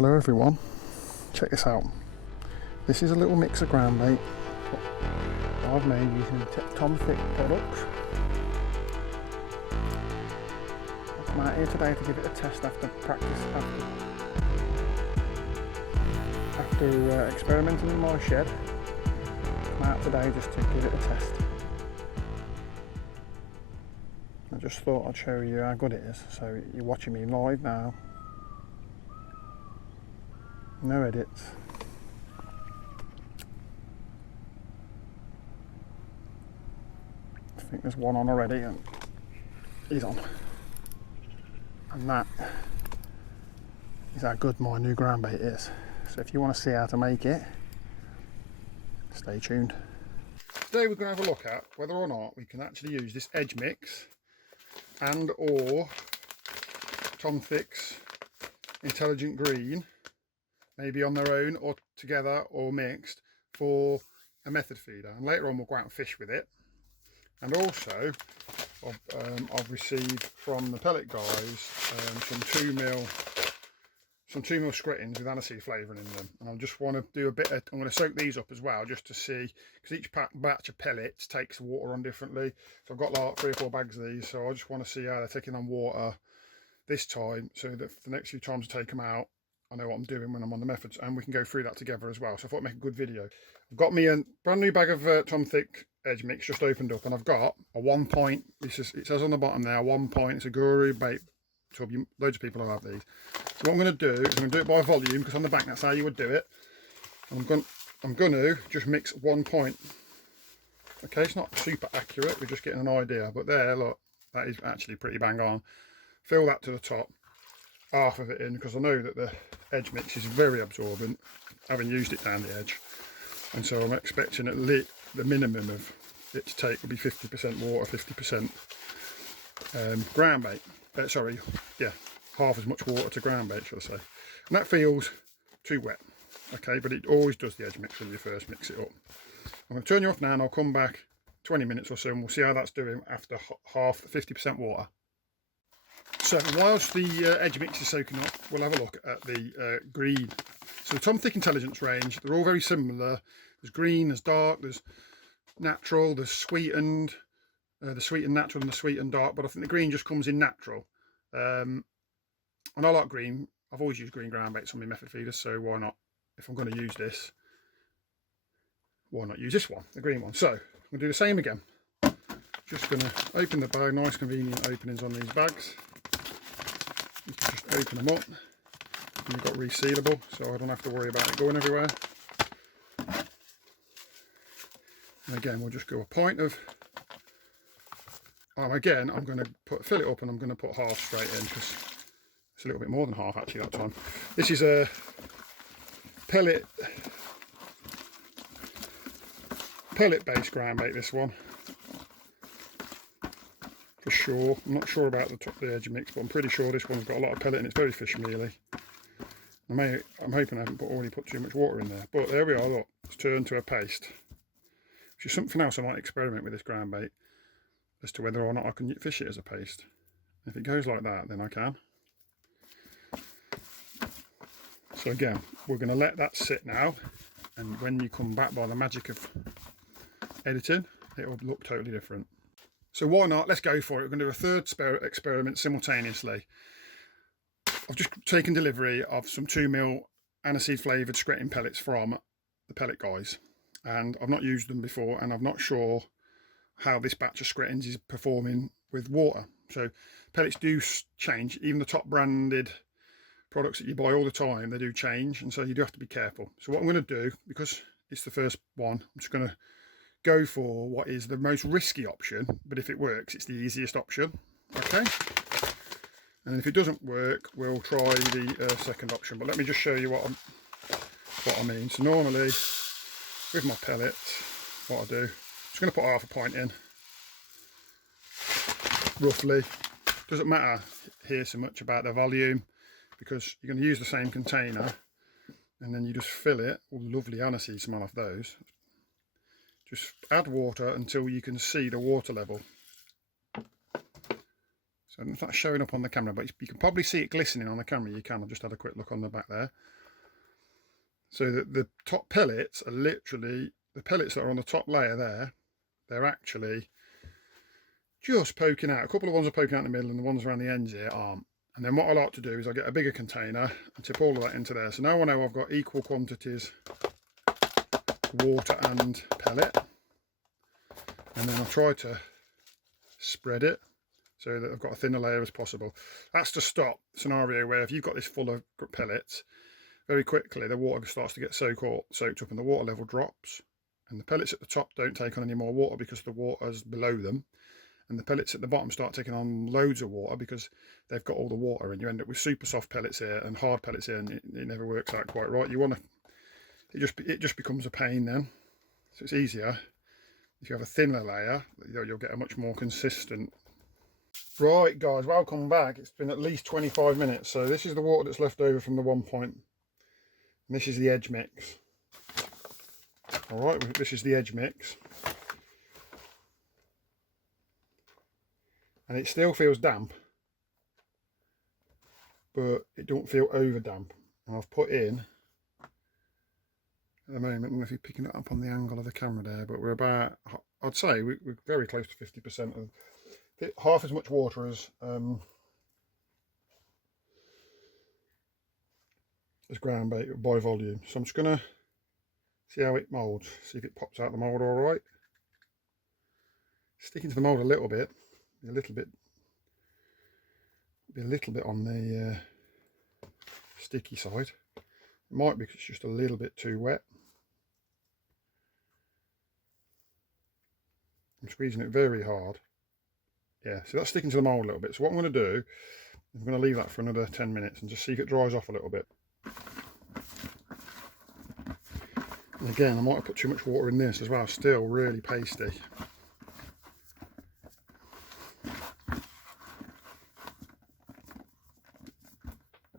Hello everyone, check this out. This is a little mix of ground bait I've made using Tom-Thick products. I've come out here today to give it a test after experimenting in my shed. I'm out today just to give it a test. I just thought I'd show you how good it is. So you're watching me live now. No edits. I think there's one on already and he's on. And that is how good my new ground bait is. So if you want to see how to make it, stay tuned. Today we're going to have a look at whether or not we can actually use this edge mix and or Tom-Thick's Intelligent Green, maybe on their own or together or mixed, for a method feeder. And later on we'll go out and fish with it. And also I've received from the pellet guys some 2mm skrettings with aniseed flavouring in them, and I just want to do a bit of, I'm going to soak these up as well just to see, because each batch of pellets takes water on differently. So I've got like 3 or 4 bags of these, so I just want to see how they're taking on water this time, so that for the next few times I take them out I know what I'm doing when I'm on the methods, and we can go through that together as well. So I thought I'd make a good video. I've got me a brand new bag of Tom-Thick edge mix just opened up, and I've got a 1 point, it says on the bottom there 1 point, it's a Guru bait tub. Loads of people will have these. So what I'm going to do is I'm going to do it by volume, because on the back that's how you would do it. I'm going to just mix 1 point. Okay, it's not super accurate, we're just getting an idea, but there, look, that is actually pretty bang on. Fill that to the top, half of it in, because I know that the edge mix is very absorbent, having used it down the edge, and so I'm expecting at least the minimum of it to take will be 50% water, 50% ground bait. Sorry, yeah, half as much water to ground bait, should I say. And that feels too wet, okay, but it always does the edge mix when you first mix it up. I'm going to turn you off now, and I'll come back 20 minutes or so, and we'll see how that's doing after half 50% water. So whilst the edge mix is soaking up, we'll have a look at the green. So the Tom-Thick Intelligence range, they're all very similar. There's green, there's dark, there's natural, there's sweetened, the sweetened natural and the sweetened dark, but I think the green just comes in natural. And I like green. I've always used green ground baits on my method feeders, so why not, if I'm going to use this, why not use this one, the green one. So I'm going to do the same again. Just going to open the bag, nice convenient openings on these bags. You can just open them up, and you've got resealable, so I don't have to worry about it going everywhere. And again, we'll just go a pint of, again, I'm going to fill it up, and I'm going to put half straight in, because it's a little bit more than half actually that time. This is a pellet based ground bait, this one, for sure. I'm not sure about the edge mix, but I'm pretty sure this one's got a lot of pellet and it's very fish mealy. I'm hoping I haven't already put too much water in there, but there we are, look, it's turned to a paste, which is something else I might experiment with this ground bait, as to whether or not I can fish it as a paste. If it goes like that, then I can. So again, we're going to let that sit now, and when you come back by the magic of editing, it will look totally different. So why not, let's go for it. We're going to do a third experiment simultaneously. I've just taken delivery of some 2mm aniseed flavoured skretting pellets from the pellet guys, and I've not used them before, and I'm not sure how this batch of skrettings is performing with water. So pellets do change, even the top branded products that you buy all the time, they do change, and so you do have to be careful. So what I'm going to do, because it's the first one, I'm just going to go for what is the most risky option, but if it works, it's the easiest option. Okay, and if it doesn't work, we'll try the second option. But let me just show you what I mean. So normally with my pellets, what I do, I'm just going to put half a pint in, roughly. Doesn't matter here so much about the volume, because you're going to use the same container, and then you just fill it. All the lovely aniseed smell off those. Just add water until you can see the water level. So it's not showing up on the camera, but you can probably see it glistening on the camera. You can. I've just had a quick look on the back there. So the top pellets are literally, the pellets that are on the top layer there, they're actually just poking out. A couple of ones are poking out in the middle, and the ones around the ends here aren't. And then what I like to do is I get a bigger container and tip all of that into there. So now I know I've got equal quantities water and pellet. And then I'll try to spread it so that I've got a thinner layer as possible. That's to stop scenario where if you've got this full of pellets, very quickly the water starts to get soaked up and the water level drops. And the pellets at the top don't take on any more water because the water's below them. And the pellets at the bottom start taking on loads of water because they've got all the water, and you end up with super soft pellets here and hard pellets here, and it never works out quite right. You want to, it just becomes a pain then. So it's easier if you have a thinner layer. You'll get a much more consistent. Right guys, welcome back. It's been at least 25 minutes. So this is the water that's left over from the 1 point, and this is the edge mix. All right, this is the edge mix. And it still feels damp, but it don't feel over damp. And I've put in, at the moment, I don't know if you're picking it up on the angle of the camera there, but we're about, I'd say we're very close to 50% of, half as much water as ground bait by volume. So I'm just gonna see how it moulds, see if it pops out the mould all right. Sticking to the mould a little bit. Be a little bit on the sticky side. It might be because it's just a little bit too wet. I'm squeezing it very hard. Yeah, so that's sticking to the mould a little bit. So what I'm going to do, I'm going to leave that for another 10 minutes and just see if it dries off a little bit. And again, I might have put too much water in this as well. Still really pasty.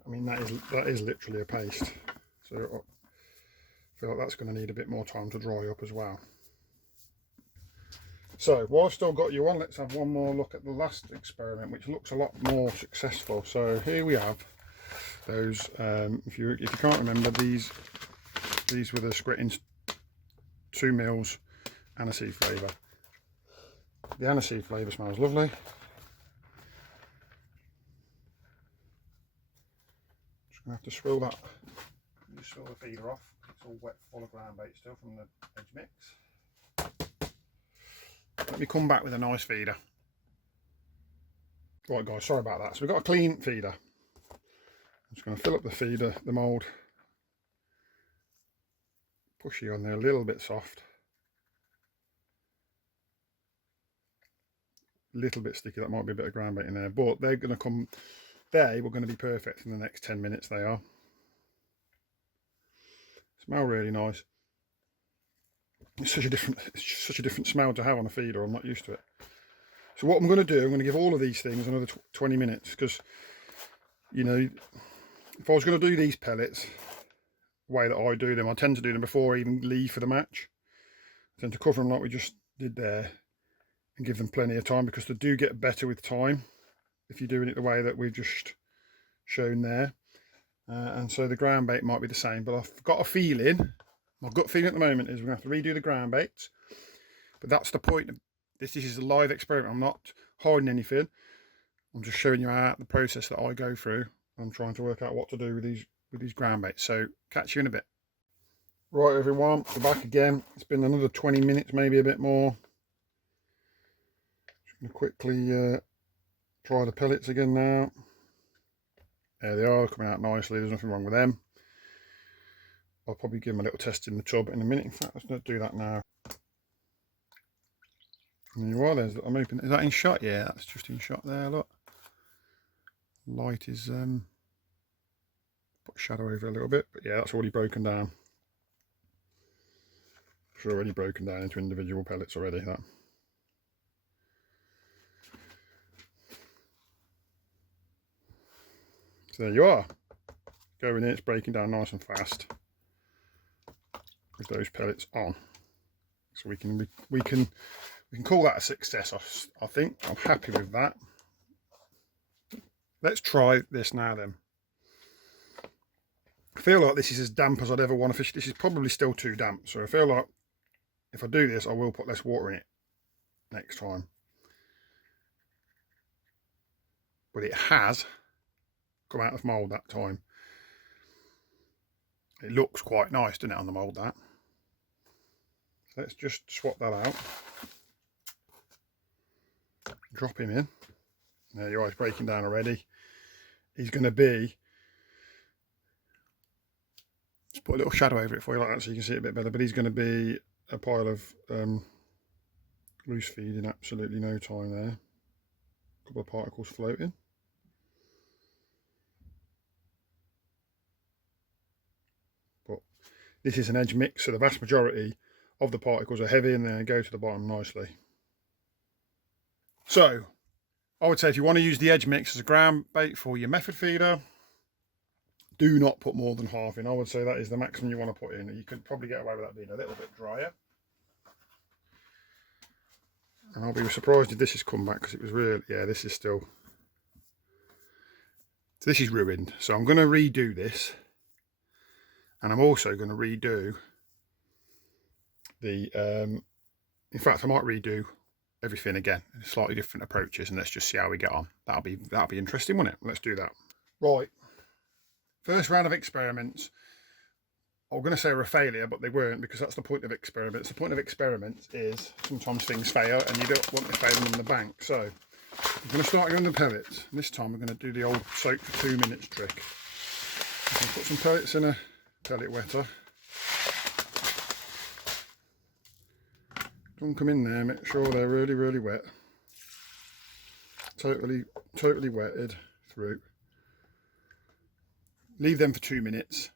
I mean, that is literally a paste, so I feel like that's going to need a bit more time to dry up as well. So while I've still got you on, let's have one more look at the last experiment, which looks a lot more successful. So here we have those. If you can't remember, these were the Skretting 2 mils aniseed flavour. The aniseed flavour smells lovely. Gonna have to swill that. Just swill the feeder off. It's all wet, full of ground bait still from the edge mix. Let me come back with a nice feeder. Right guys, sorry about that. So we've got a clean feeder. I'm just going to fill up the feeder, the mould. Push you on there a little bit soft. A little bit sticky. That might be a bit of ground bait in there, but they're going to come. They were going to be perfect in the next 10 minutes. They are. Smell really nice. It's such a different smell to have on a feeder. I'm not used to it. So what I'm going to do, I'm going to give all of these things another 20 minutes because, you know, if I was going to do these pellets the way that I do them, I tend to do them before I even leave for the match. I tend to cover them like we just did there and give them plenty of time because they do get better with time if you're doing it the way that we've just shown there. And so the ground bait might be the same, but I've got a feeling, my gut feeling at the moment is we're going to have to redo the ground baits. But that's the point. This is a live experiment. I'm not hiding anything. I'm just showing you how the process that I go through. I'm trying to work out what to do with these ground baits. So catch you in a bit. Right everyone, we're back again. It's been another 20 minutes, maybe a bit more. Just going to quickly try the pellets again now. There they are, coming out nicely. There's nothing wrong with them. I'll probably give them a little test in the tub in a minute. In fact, let's not do that now. And you are, there's, I'm open. Is that in shot? Yeah, that's just in shot there, look. Light is put shadow over a little bit, but yeah, that's already broken down. It's already broken down into individual pellets already, that. So there you are. Going in, it's breaking down nice and fast with those pellets on. So we can call that a success. I think I'm happy with that. Let's try this now then. I feel like this is as damp as I'd ever want to fish. This is probably still too damp, so I feel like if I do this, I will put less water in it next time. But it has come out of mould that time. It looks quite nice, doesn't it, on the mould, that? Let's just swap that out. Drop him in. There you are, he's breaking down already. He's going to be... Just put a little shadow over it for you like that so you can see it a bit better. But he's going to be a pile of loose feed in absolutely no time there. A couple of particles floating. But this is an edge mix, so the vast majority of the particles are heavy and they go to the bottom nicely. So I would say if you want to use the edge mix as a ground bait for your method feeder, do not put more than half in. I would say that is the maximum you want to put in. You could probably get away with that being a little bit drier. And I'll be surprised if this has come back, because it was really, yeah, this is still, so this is ruined. So I'm going to redo this, and I'm also going to redo the, in fact I might redo everything again, slightly different approaches, and let's just see how we get on. That'll be interesting, won't it? Let's do that. Right, first round of experiments. I'm going to say were a failure, but they weren't, because that's the point of experiments. The point of experiments is sometimes things fail and you don't want to fail them in the bank. So I'm going to start doing the pellets. And this time we're going to do the old soak for 2 minutes trick. I'm going to put some pellets in a pellet wetter. Dunk them in there, make sure they're really, really wet. Totally wetted through. Leave them for 2 minutes.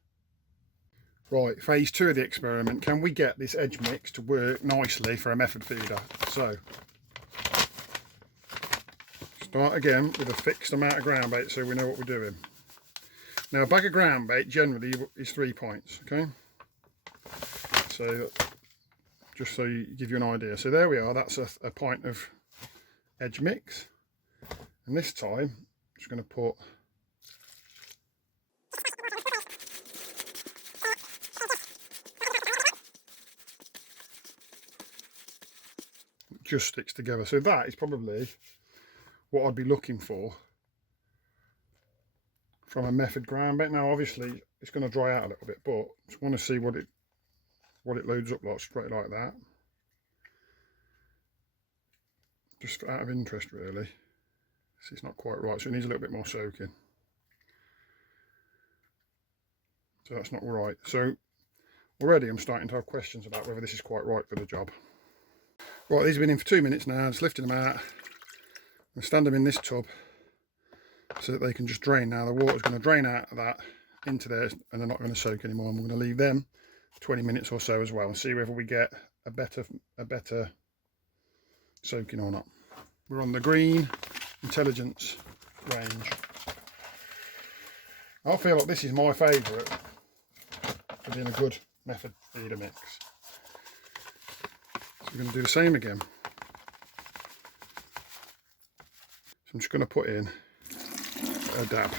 Right, phase 2 of the experiment. Can we get this edge mix to work nicely for a method feeder? So, start again with a fixed amount of ground bait so we know what we're doing. Now, a bag of ground bait generally is 3 pints, okay? So, just so you give you an idea. So there we are, that's a pint of edge mix. And this time, I'm just going to put just sticks together. So that is probably what I'd be looking for from a method ground bait. Now obviously it's going to dry out a little bit, but just want to see what it loads up like, straight like that, just out of interest really. See, it's not quite right, so it needs a little bit more soaking, so that's not right. So already I'm starting to have questions about whether this is quite right for the job. Right, these have been in for 2 minutes now. Just lifting them out and stand them in this tub so that they can just drain. Now the water's going to drain out of that into there, and they're not going to soak anymore. And we're going to leave them 20 minutes or so as well, and see whether we get a better soaking or not. We're on the Green Intelligence range. I feel like this is my favourite for being a good method feeder mix. So we're going to do the same again. So I'm just going to put in a dab.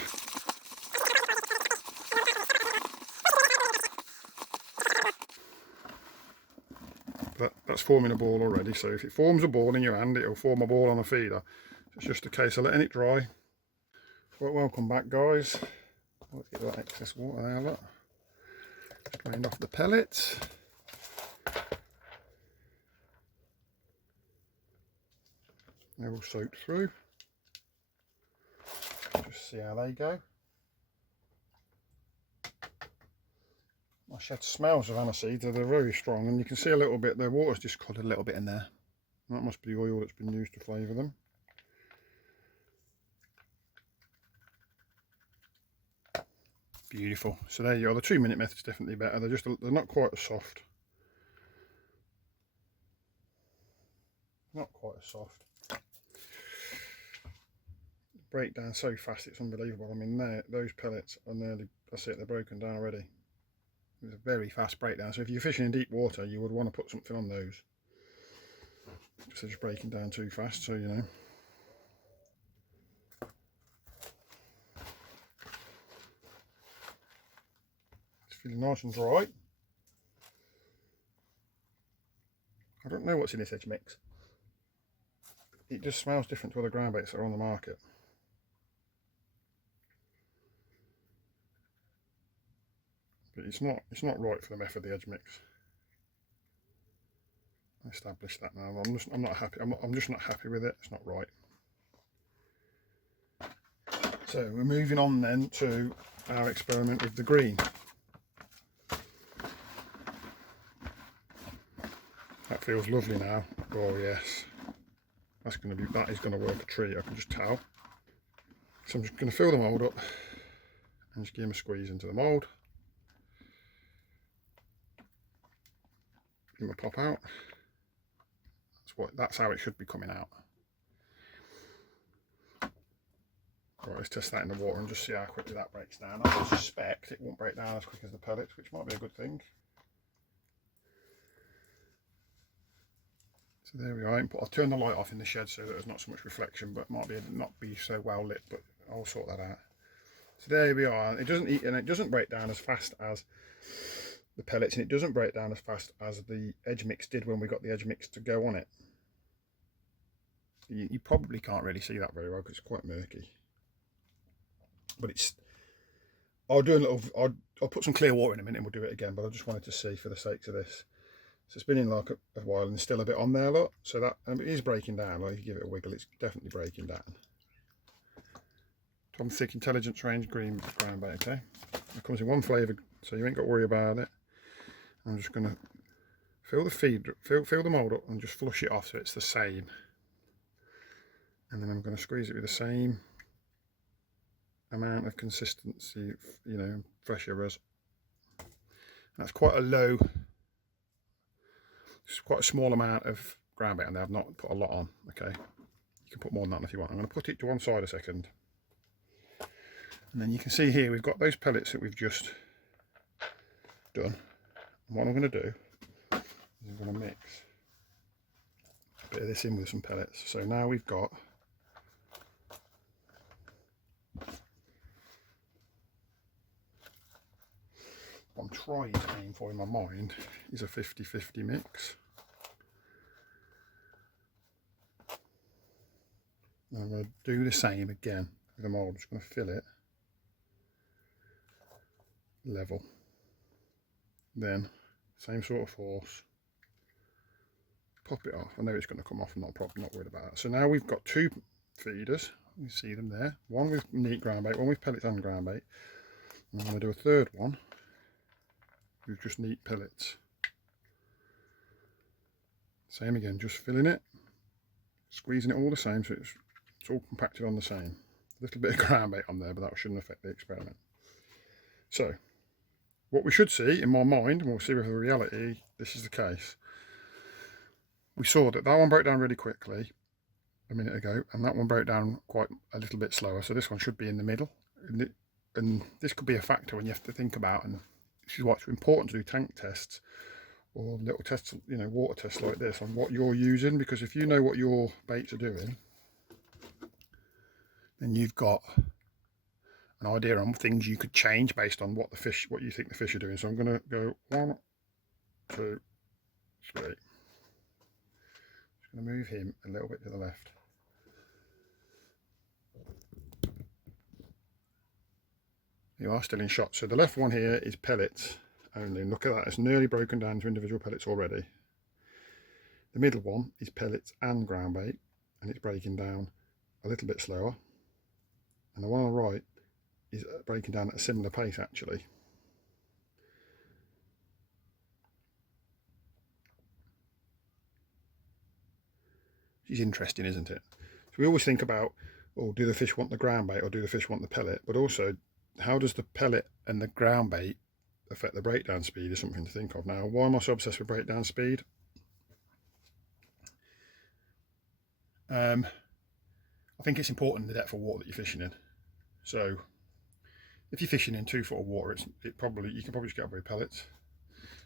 That's forming a ball already, so if it forms a ball in your hand, it'll form a ball on a feeder. So it's just a case of letting it dry. Well, welcome back guys. Let's get that excess water there, look. Drained off the pellets. They're all soaked through. Just see how they go. I shed smells of aniseed, they're very strong, and you can see a little bit, the water's just colored a little bit in there. That must be the oil that's been used to flavour them. Beautiful. So there you are. The 2 minute method's definitely better. They're not quite as soft. Not quite as soft. Break down so fast, it's unbelievable. I mean, those pellets are nearly, that's it, they're broken down already. It's a very fast breakdown. So if you're fishing in deep water, you would want to put something on those. Just breaking down too fast, so you know. feeling nice and dry. I don't know what's in this edge mix. It just smells different to other ground baits that are on the market. But it's not right for the method, the edge mix. I established that now. I'm not happy. I'm just not happy with it. It's not right. So we're moving on then to our experiment with the green. That feels lovely now. Oh yes, that is going to work a treat. I can just tell. So I'm just going to fill the mould up and just give him a squeeze into the mould. Give him a pop out. That's how it should be coming out. Right, let's test that in the water and just see how quickly that breaks down. I suspect it won't break down as quick as the pellets, which might be a good thing. So there we are. I'll turn the light off in the shed so that there's not so much reflection, but it might not be so well lit, but I'll sort that out. So there we are. It doesn't eat, and it doesn't break down as fast as the pellets, and it doesn't break down as fast as the edge mix did when we got the edge mix to go on it. You probably can't really see that very well because it's quite murky. But I'll put some clear water in a minute and we'll do it again, but I just wanted to see for the sakes of this. So it's been in like a while and there's still a bit on there, look. So that it is breaking down. Like, if you give it a wiggle, it's definitely breaking down. Tom Thick Intelligence Range green ground bait, okay? It comes in one flavour, so you ain't got to worry about it. I'm just going to fill the mould up and just flush it off so it's the same. And then I'm going to squeeze it with the same amount of consistency, you know, pressure as. That's quite a low, it's quite a small amount of ground bait on there. I've not put a lot on, okay? You can put more than that if you want. I'm going to put it to one side a second. And then you can see here we've got those pellets that we've just done. And what I'm going to do is I'm going to mix a bit of this in with some pellets. So now we've got what I'm trying to aim for in my mind is a 50-50 mix. And I'm going to do the same again with the mould. I'm just going to fill it level. Then same sort of force. Pop it off. I know it's going to come off. I'm not worried about that. So now we've got two feeders. You see them there. One with neat ground bait, one with pellets and ground bait. And I'm going to do a third one with just neat pellets. Same again, just filling it, squeezing it all the same so it's all compacted on the same. A little bit of ground bait on there, but that shouldn't affect the experiment. So, what we should see in my mind, and we'll see with the reality, this is the case. We saw that one broke down really quickly a minute ago, and that one broke down quite a little bit slower. So this one should be in the middle, and this could be a factor when you have to think about, and this is why it's important to do tank tests or little tests, you know, water tests like this on what you're using, because if you know what your baits are doing, then you've got an idea on things you could change based on what you think the fish are doing. So I'm going to go 1, 2, 3. Just going to move him a little bit to the left. You are still in shot. So the left one here is pellets only. Look at that, it's nearly broken down to individual pellets already. The middle one is pellets and ground bait, and it's breaking down a little bit slower. And the one on the right is breaking down at a similar pace actually. Which is interesting, isn't it? So we always think about, oh, do the fish want the ground bait or do the fish want the pellet? But also, how does the pellet and the ground bait affect the breakdown speed is something to think of. Now, why am I so obsessed with breakdown speed? I think it's important the depth of water that you're fishing in. So if you're fishing in 2 foot of water, you can probably just get away with pellets.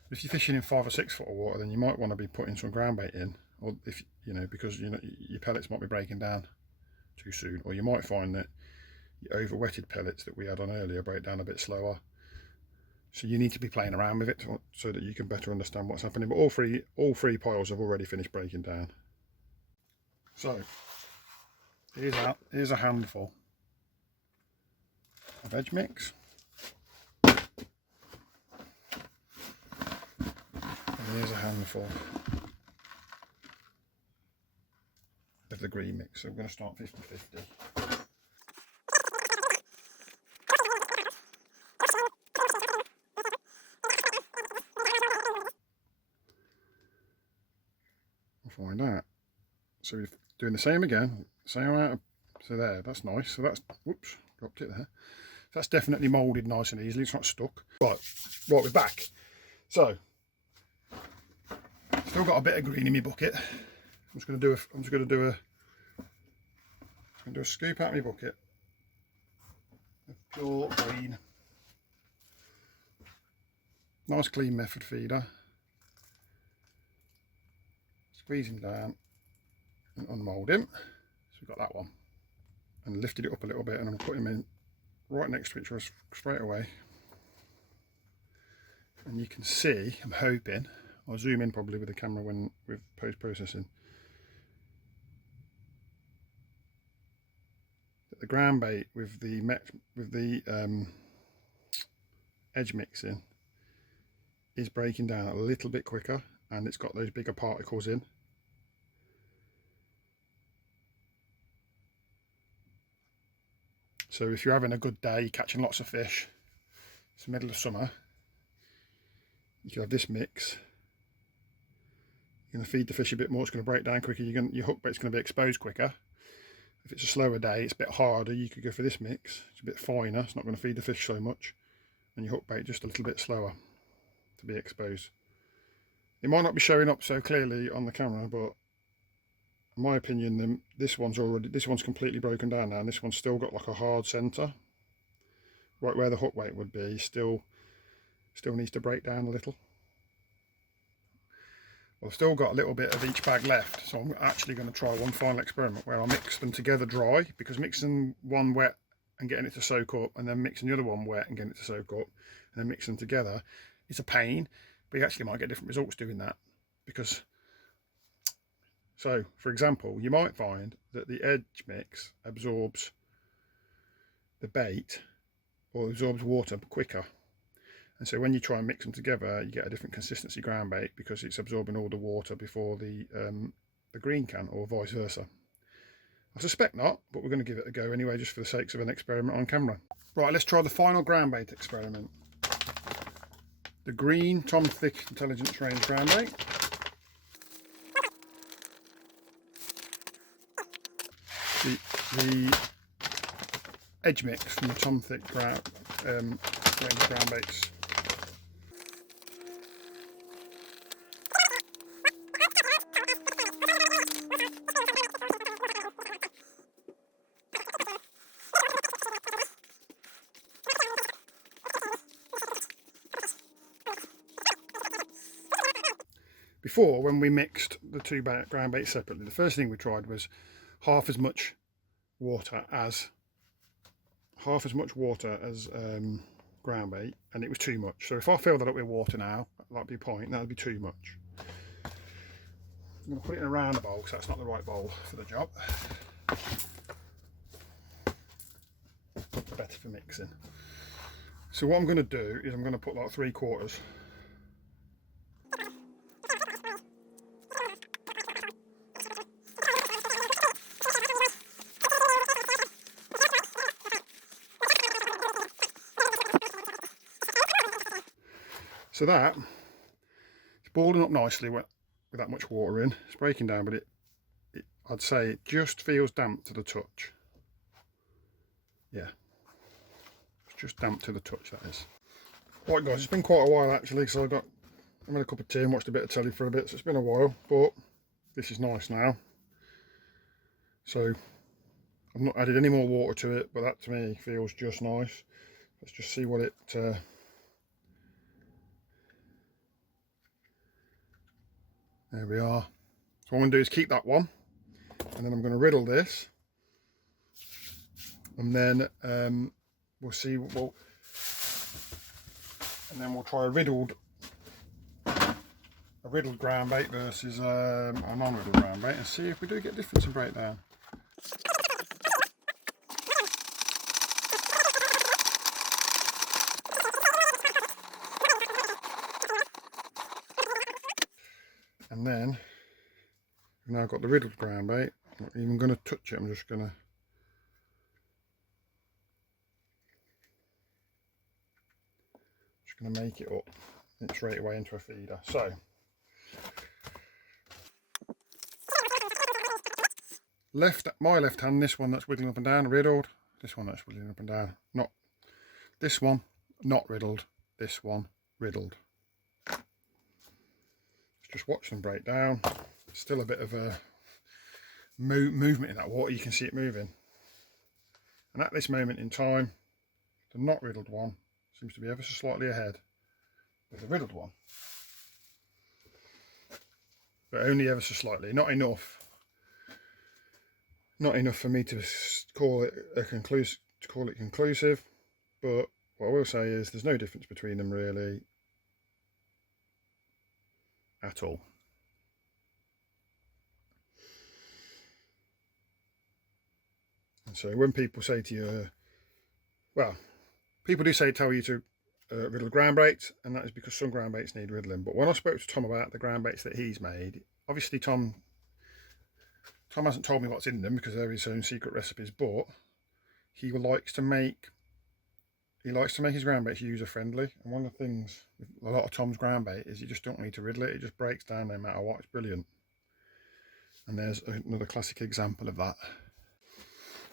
But if you're fishing in 5 or 6 foot of water, then you might want to be putting some ground bait in, or if you know, because you know your pellets might be breaking down too soon, or you might find that your over wetted pellets that we had on earlier break down a bit slower. So you need to be playing around with it so that you can better understand what's happening. But all three piles have already finished breaking down. So here's a handful of edge mix. And here's a handful of the green mix. So we're going to start 50-50. We'll find out. So we're doing the same again, same amount of, so there, that's nice. So that's, whoops, dropped it there. That's definitely moulded nice and easily, it's not stuck. Right, we're back. So, still got a bit of green in my bucket. I'm just going to do a scoop out of my bucket of pure green. Nice clean method feeder. Squeeze him down and unmould him. So we've got that one. And lifted it up a little bit, and I'm putting him in right next to each other straight away. And you can see, I'm hoping, I'll zoom in probably with the camera when with post-processing, that the ground bait with the edge mixing is breaking down a little bit quicker, and it's got those bigger particles in. So if you're having a good day, catching lots of fish, it's the middle of summer, you can have this mix. You're going to feed the fish a bit more, it's going to break down quicker, your hook bait's going to be exposed quicker. If it's a slower day, it's a bit harder, you could go for this mix. It's a bit finer, it's not going to feed the fish so much, and your hook bait just a little bit slower to be exposed. It might not be showing up so clearly on the camera, but in my opinion, this one's completely broken down now, and this one's still got like a hard centre, right where the hook weight would be. Still needs to break down a little. Well, I've still got a little bit of each bag left, so I'm actually going to try one final experiment where I'll mix them together dry, because mixing one wet and getting it to soak up, and then mixing the other one wet and getting it to soak up, and then mixing them together is a pain, but you actually might get different results doing that. Because, so for example, you might find that the edge mix absorbs the bait or absorbs water quicker, and so when you try and mix them together, you get a different consistency ground bait because it's absorbing all the water before the green can, or vice versa. I suspect not, but we're going to give it a go anyway, just for the sakes of an experiment on camera. Right, let's try the final ground bait experiment. The green Tom Thick Intelligence Range ground bait. The edge mix from the Tom Thick range of ground baits. Before, when we mixed the two ground baits separately, the first thing we tried was half as much water as ground bait, and it was too much. So if I fill that up with water now, that'd be a point, that'd be too much. I'm going to put it in a round bowl because that's not the right bowl for the job. Better for mixing. So what I'm going to do is I'm going to put like 3/4. So that, it's boiling up nicely with that much water in. It's breaking down, but I'd say it just feels damp to the touch. Yeah, it's just damp to the touch, that is. Right guys, it's been quite a while actually, so I made a cup of tea and watched a bit of telly for a bit, so it's been a while, but this is nice now. So I've not added any more water to it, but that to me feels just nice. Let's just see what it there we are. So what I'm going to do is keep that one, and then I'm going to riddle this, and then we'll see. Well, and then we'll try a riddled ground bait versus a non-riddled ground bait and see if we do get a difference in breakdown. And then we've now got the riddled ground bait. I'm not even going to touch it, I'm just going to make it up straight away into a feeder. So my left hand, this one that's wiggling up and down, riddled. This one that's wiggling up and down, not this one, not riddled. This one, riddled. Just watch them break down. Still a bit of a movement in that water, you can see it moving. And at this moment in time, the not riddled one seems to be ever so slightly ahead of the riddled one. But only ever so slightly, not enough. Not enough for me to call it conclusive, but what I will say is there's no difference between them really at all. And so when people say to you, well, people do tell you to riddle ground baits, and that is because some ground baits need riddling. But when I spoke to Tom about the ground baits that he's made, obviously Tom hasn't told me what's in them because they're his own secret recipes, but he likes to make his ground baits user friendly. And one of the things with a lot of Tom's ground bait is you just don't need to riddle it, it just breaks down no matter what. It's brilliant. And there's another classic example of that.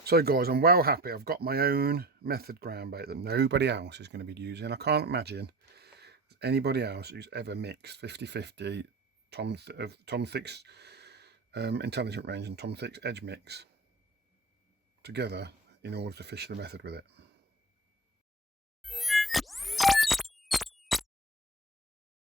So guys, I'm well happy. I've got my own method ground bait that nobody else is going to be using. I can't imagine anybody else who's ever mixed 50-50 Tom Thick's intelligent range and Tom Thick's edge mix together in order to fish the method with it.